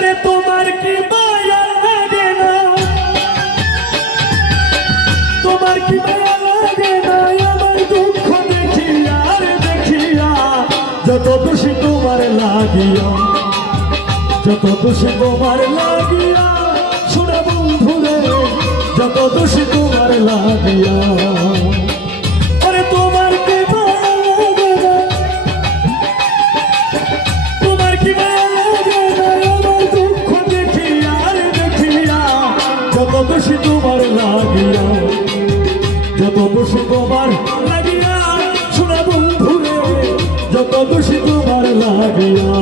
ওরে তোমার কি মায়া লাগে না, তোমার কি মায়া লাগে না আমার দুঃখ দেখিয়া রে দেখিয়া, যত দোষী তোমার লাগিয়া, যত দোষী তোমার লাগিয়া, শোনা বন্ধুরে যত দোষী তোমার লাগিয়া। ওরে তোমার কি মায়া লাগে না, তোমার কি মায়া লাগে না আমার দুঃখ দেখিয়া রে দেখিয়া, যত দোষী তোমার লাগিয়া, যত দোষী তোমার লাগিয়া, শোনা বন্ধুরে যত দোষী তোমার লাগিয়া।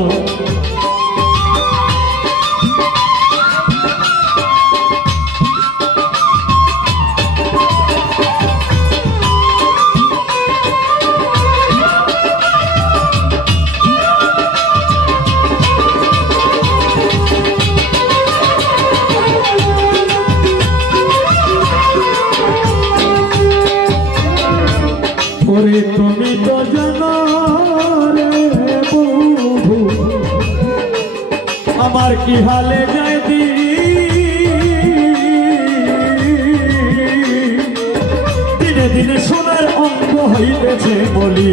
ওরে তুমি তো জানো রে বন্ধু আমার কি হালে যায় দিনে দিনে সোনার অঙ্গ হইতেছে বলি,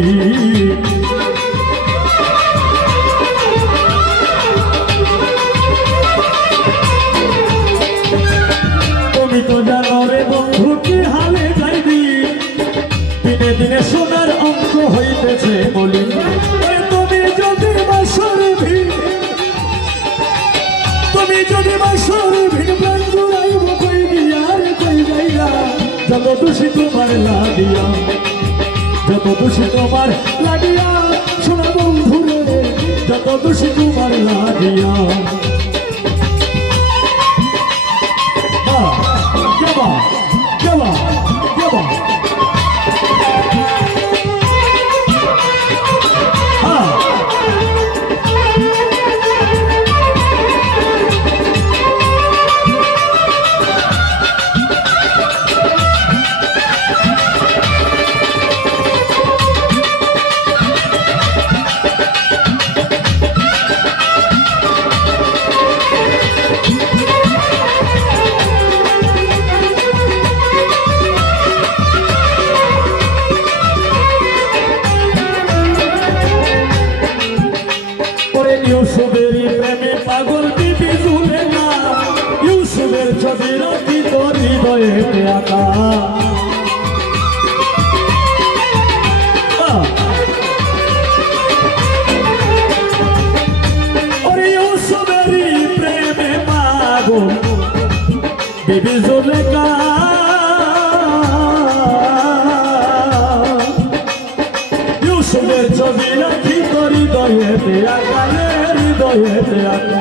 তুমি তো জানো রে বন্ধু কি হালে যায় দিনে দিনে সোনার অঙ্ক হইতেছে বলি। তুমি যদি বাসর ভিড়, তুমি যদি বাসর ভিড় প্রাণ জুড়াইব কই দিয়া রে কই যাইয়া, যত দোষী তোমার লাগিয়া, যত দোষী তোমার লাগিয়া, শোনা বন্ধুরে যত দোষী তোমার লাগিয়া। কেবা কেবা কেবা ইউসুফেরই প্রেমে পাগল বিবি জুলেখা, ইউসুফের ছবি রাখি তোর হৃদয়েতে আঁকা। ওরে ইউসুফেরই প্রেমে পাগল বিবি জুলেখা, ইউসুফের ছবি রাখি তোর হৃদয়েতে আঁকা, হৃদয়েতে আঁকা।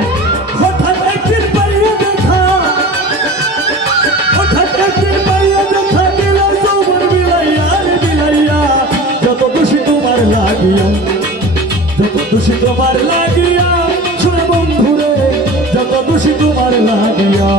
হঠাৎ একদিন পাইয়া দেখা, হঠাৎ একদিন পাইয়া দেখা দিল যৌবন বিলাইয়া রে বিলাইয়া, যত দোষী তোমার লাগিয়া, যত দোষী তোমার লাগিয়া, শোনা বন্ধুরে যত দোষী তোমার লাগিয়া।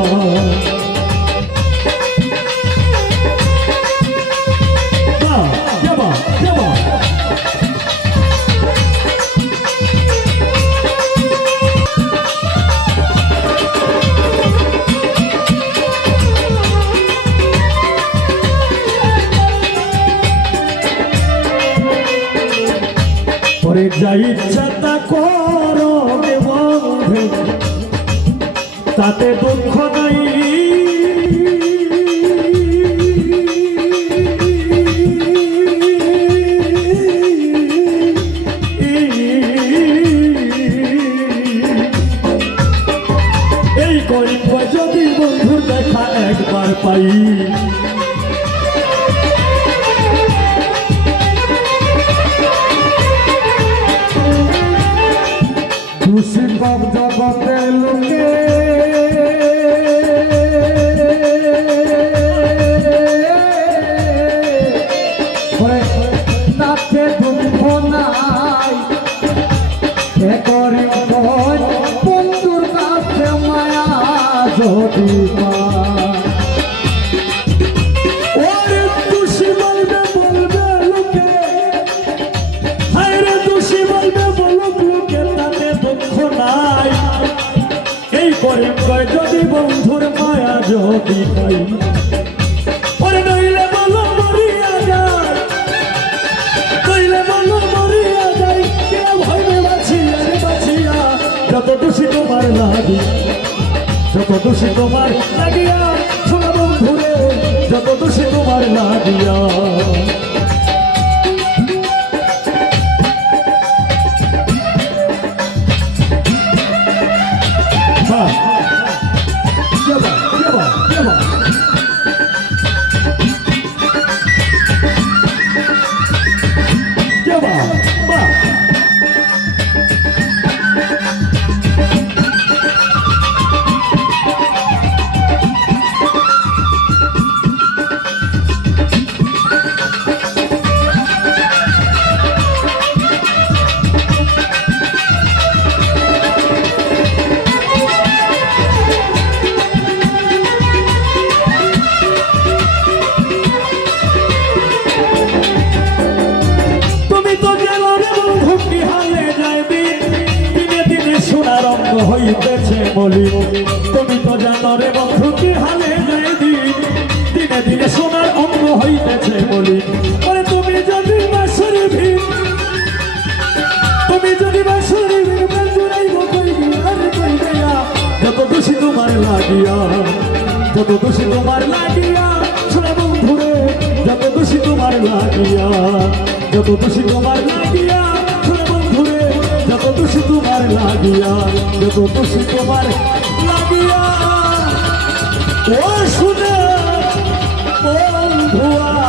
যা ইচ্ছা তা করো বন্ধু, তাতে দুঃখ নাই, এই করিব যদি বন্ধু দেখা একবার পাই, সব জগতে লোকে তাতে দুঃখ নাই, করে বন্ধুর কাছে মায়া যদি ওরে খুশি বলবে বলবে লোকে, হায়রে খুশি বলবে বলুক লোকে, তাতে দুঃখ নাই। যদি পাই ওরে নইলে বলো মরিয়া যায় নইলে বলো মরিয়া যায় কে ভাইবে বাঁচিয়া রে বাঁচিয়া যত দোষী তোমার লাগি যত দোষী তোমার লাগিয়া শোনা বন্ধুরে যত দোষী তোমার লাগিয়া হইতেছে বলি তুমি তো জানো রে বন্ধু কি হালে যায় দিন দিনে দিনে সোনার অঙ্গ হইতেছে বলি আরে তুমি যদি বাঁশরি ভিন তুমি যদি বাঁশরি ভিন জুড়াইব কই আর কই গয়া যত দোষী তোমার লাগিয়া যত দোষী তোমার লাগিয়া সোনা বন্ধুরে যত দোষী তোমার লাগিয়া যত দোষী তোমার লাগিয়া যত দোষী তোমার লাগিয়া যত দোষী তোমার লাগিয়া ও শুনে বন্ধুয়ারে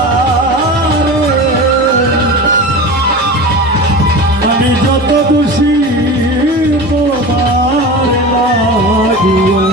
আমি যত দোষী তোমার লাগিয়া